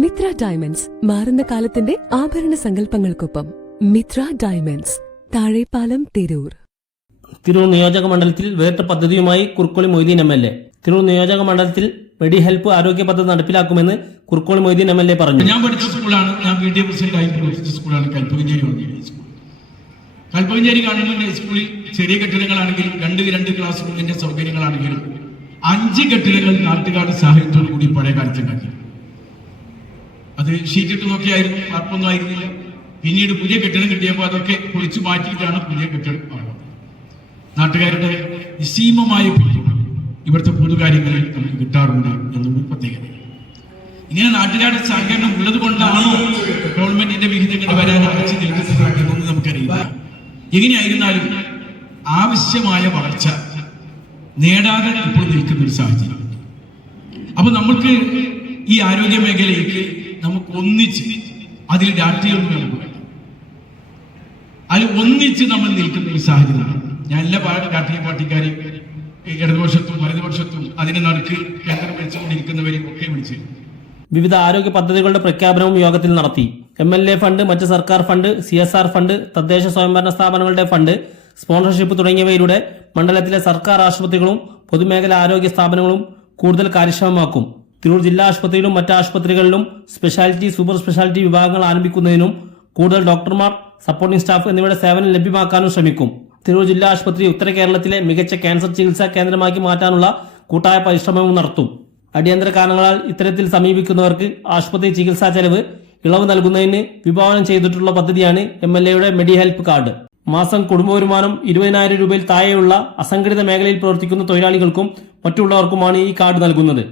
Mitra diamonds മാറുന്ന കാലത്തിന്റെ ആഭരണ സങ്കല്പങ്ങൾക്കൊപ്പം. മിത്ര ഡയമണ്ട്സ്, താഴെപ്പാലം, തിരൂർ. തിരൂർ നിയോജക മണ്ഡലത്തിൽ വേറിട്ട പദ്ധതിയുമായി കുറുക്കോളി മൊയ്തീൻ MLA. തിരൂർ നിയോജക മണ്ഡലത്തിൽ മെഡി ഹെൽപ്പ് ആരോഗ്യ പദ്ധതി നടപ്പിലാക്കുമെന്ന് കുറുക്കോളി മൊയ്തീൻ MLA പറഞ്ഞു. ഞാൻ പഠിച്ച സ്കൂളാണ്, ഞാൻ PTA പ്രസിഡന്റ് ആയി പ്രവർത്തിച്ച സ്കൂളാണ് കൽപ്പകഞ്ചേരി സ്കൂൾ. കൽപ്പകഞ്ചേരി ഗവൺമെന്റ് സ്കൂളിൽ ചെറിയ കെട്ടിടങ്ങളാണെങ്കിലും രണ്ട് ക്ലാസ് റൂമിന്റെ സൗകര്യങ്ങളാണെങ്കിലും 5 കെട്ടിടങ്ങൾ നാട്ടുകാരുടെ സഹായത്തോടു കൂടി പഴയ കാലത്തുണ്ടാക്കി. അത് ഷീറ്റിട്ട് നോക്കിയായിരുന്നു, അപ്പൊന്നും ആയിരുന്നില്ല. പിന്നീട് പുതിയ കെട്ടിടം കിട്ടിയപ്പോൾ അതൊക്കെ പൊളിച്ചു മാറ്റിയിട്ടാണ് പുതിയ കെട്ടിടം ആവുന്നത്. നാട്ടുകാരുടെ നിസ്സീമമായ പിന്തുണ ഇവിടുത്തെ പൊതുകാര്യങ്ങളിൽ നമുക്ക് കിട്ടാറുണ്ട് എന്നൊരു പ്രത്യേകത. ഇങ്ങനെ നാട്ടുകാരുടെ സഹകരണം ഉള്ളത് കൊണ്ടാണോ ഗവൺമെന്റിന്റെ വിഹിതങ്ങൾ വരാൻ അടച്ചു നിൽക്കുന്നത് എന്നൊന്നും നമുക്കറിയില്ല. എങ്ങനെയായിരുന്നാലും ആവശ്യമായ വളർച്ച നേടാതെ ഇപ്പോൾ നിൽക്കുന്ന ഒരു സാഹചര്യം. അപ്പൊ നമുക്ക് ഈ ആരോഗ്യ മേഖലയ്ക്ക് നമുക്ക് ഒന്നിച്ച്, അതിൽ രാഷ്ട്രീയമൊന്നും നമുക്ക് വേണ്ട, അതിൽ ഒന്നിച്ച് നമ്മൾ നിൽക്കുന്ന ഒരു സാഹചര്യമാണ്. ഞാൻ എല്ലാ രാഷ്ട്രീയ പാർട്ടിക്കാരെയും ഇടതുപക്ഷത്തും വലതുപക്ഷത്തും അതിനെ നടുക്ക് കേന്ദ്രം വെച്ചുകൊണ്ടിരിക്കുന്നവരെയും ഒക്കെ വിളിച്ചു വിവിധ ആരോഗ്യ പദ്ധതികളുടെ പ്രഖ്യാപനവും യോഗത്തിൽ നടത്തി. MLA ഫണ്ട്, മറ്റ് സർക്കാർ ഫണ്ട്, CSR ഫണ്ട്, തദ്ദേശ സ്വയംഭരണ സ്ഥാപനങ്ങളുടെ ഫണ്ട്, സ്പോൺസർഷിപ്പ് തുടങ്ങിയവയിലൂടെ മണ്ഡലത്തിലെ സർക്കാർ ആശുപത്രികളും പൊതുമേഖലാ ആരോഗ്യ സ്ഥാപനങ്ങളും കൂടുതൽ കാര്യക്ഷമമാക്കും. തിരൂർ ജില്ലാ ആശുപത്രിയിലും മറ്റ് ആശുപത്രികളിലും സ്പെഷ്യാലിറ്റി, സൂപ്പർ സ്പെഷ്യാലിറ്റി വിഭാഗങ്ങൾ ആരംഭിക്കുന്നതിനും കൂടുതൽ ഡോക്ടർമാർ, സപ്പോർട്ടിംഗ് സ്റ്റാഫ് എന്നിവയുടെ സേവനം ലഭ്യമാക്കാനും ശ്രമിക്കും. തിരൂർ ജില്ലാ ആശുപത്രി ഉത്തര കേരളത്തിലെ മികച്ച ക്യാൻസർ ചികിത്സാ കേന്ദ്രമാക്കി മാറ്റാനുള്ള കൂട്ടായ പരിശ്രമവും നടത്തും. അടിയന്തര കാരണങ്ങളാൽ ഇത്തരത്തിൽ സമീപിക്കുന്നവർക്ക് ആശുപത്രി ചികിത്സാ ചെലവ് ഇളവ് നൽകുന്നതിന് വിഭാവനം ചെയ്തിട്ടുള്ള പദ്ധതിയാണ് MLAയുടെ മെഡി ഹെൽപ്പ് കാർഡ്. മാസം കുടുംബ വരുമാനം 20,000 രൂപയിൽ താഴെയുള്ള അസംഘടിത മേഖലയിൽ പ്രവർത്തിക്കുന്ന തൊഴിലാളികൾക്കും മറ്റുള്ളവർക്കുമാണ് ഈ കാർഡ് നൽകുന്നത്.